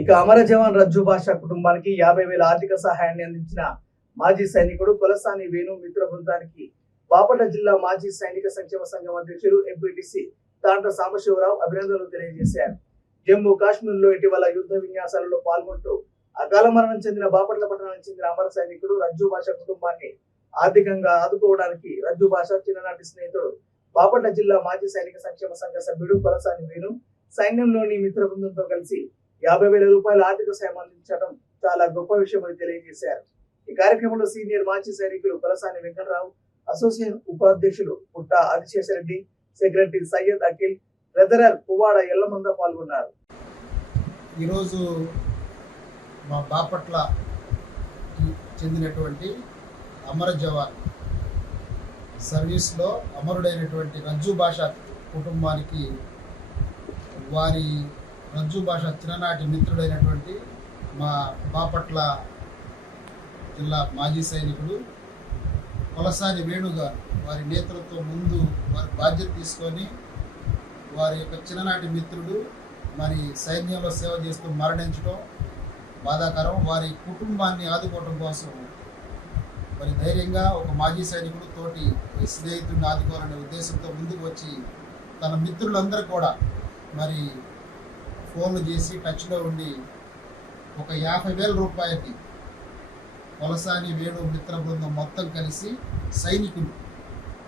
ఇక అమర జవాన్ రజ్జు భాష కుటుంబానికి 50,000 ఆర్థిక సహాయాన్ని అందించిన మాజీ సైనికుడు కొలసాని వేణు మిత్ర బృందానికి బాపట్ల జిల్లా మాజీ సైనిక సంక్షేమ సంఘం అధ్యక్షులు ఎంపీటీసీ తాండ్ర సాంబశివరావు అభినందనలు తెలియజేశారు. జమ్మూ కాశ్మీర్ లో ఇటీవల యుద్ధ విన్యాసాలలో పాల్గొంటూ అకాల మరణం చెందిన బాపట్ల పట్టణానికి చెందిన అమర సైనికుడు రజ్జు భాష కుటుంబాన్ని ఆర్థికంగా ఆదుకోవడానికి రజ్జు భాష చిన్ననాటి స్నేహితుడు బాపట్ల జిల్లా మాజీ సైనిక సంక్షేమ సంఘ సభ్యుడు కొలసాని వేణు సైన్యంలోని మిత్ర బృందంతో కలిసి 50,000 రూపాయల ఆర్థిక సాయం అందించడం చాలా గొప్ప విషయమని తెలియజేశారు. ఈ కార్యక్రమంలో సీనియర్ మాజీ సైనికులు కొలసాని వెంకటరావు, అసోసియేషన్ ఉపాధ్యక్షులు పుట్ట ఆదిశేషరెడ్డి, సెక్రటరీ సయ్యద్ అఖిల్, ట్రెజరర్ పువ్వాడ ఎల్లమంద పాల్గొన్నారు. ఈరోజు మా బాపట్ల చెందినటువంటి అమర జవాన్ సర్వీస్లో అమరుడైనటువంటి రజ్జు భాష కుటుంబానికి వారి రజ్జు భాష చిన్ననాటి మిత్రుడైనటువంటి మా బాపట్ల జిల్లా మాజీ సైనికుడు కొలసాని వేణుగారు వారి నేతృత్వం ముందు వారి బాధ్యత తీసుకొని వారి యొక్క చిన్ననాటి మిత్రుడు మరి సైన్యంలో సేవ చేస్తూ మరణించడం బాధాకరం. వారి కుటుంబాన్ని ఆదుకోవడం కోసం మరి ధైర్యంగా ఒక మాజీ సైనికుడు తోటి స్నేహితుడిని ఆదుకోవాలనే ఉద్దేశంతో ముందుకు వచ్చి తన మిత్రులందరూ కూడా మరి ఫోన్లు చేసి టచ్లో ఉండి ఒక 50,000 రూపాయలకి కొలసాని వేణు మిత్ర బృందం మొత్తం కలిసి సైనికులు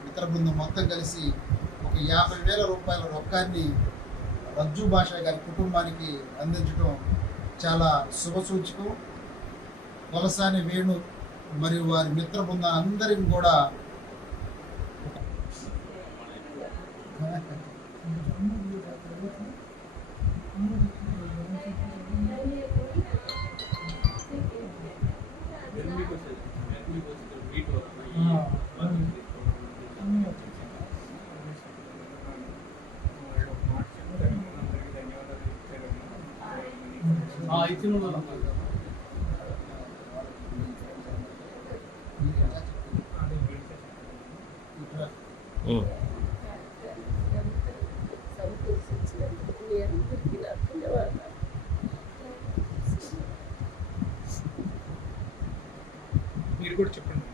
మిత్ర బృందం మొత్తం కలిసి ఒక 50,000 రూపాయల రొక్కాన్ని రజ్జు భాష గారి కుటుంబానికి అందించడం చాలా శుభసూచకం. కొలసాని వేణు మరియు వారి మిత్ర బృందం అందరికీ కూడా మీరు కూడా చెప్పండి.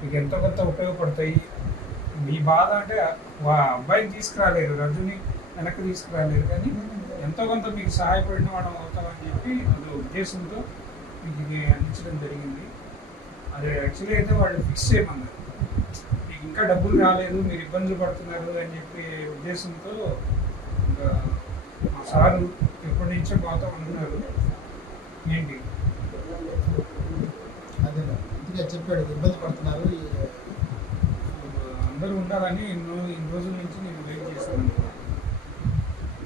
మీకు ఎంతో కొంత ఉపయోగపడతాయి. మీ బాధ అంటే అబ్బాయిని తీసుకురాలేరు, రజుని వెనక్కి తీసుకురాలేరు, కానీ ఎంతో కొంత మీకు సహాయపడిన వాడు అవుతామని చెప్పి అది ఉద్దేశంతో మీకు ఇది అందించడం జరిగింది. అది యాక్చువల్లీ అయితే వాళ్ళు ఫిక్స్ చేయమన్నారు, మీకు ఇంకా డబ్బులు రాలేదు, మీరు ఇబ్బందులు పడుతున్నారు అని చెప్పి ఉద్దేశంతో ఇంకా మా సారు ఎప్పటి నుంచో మాతో అంటున్నారు. ఏంటి అదే ఇంటిగా చెప్పాడు, ఇబ్బంది పడుతున్నారు, అందరూ ఉండాలని ఇన్ని రోజుల నుంచి నేను వెయిట్ చేశాను.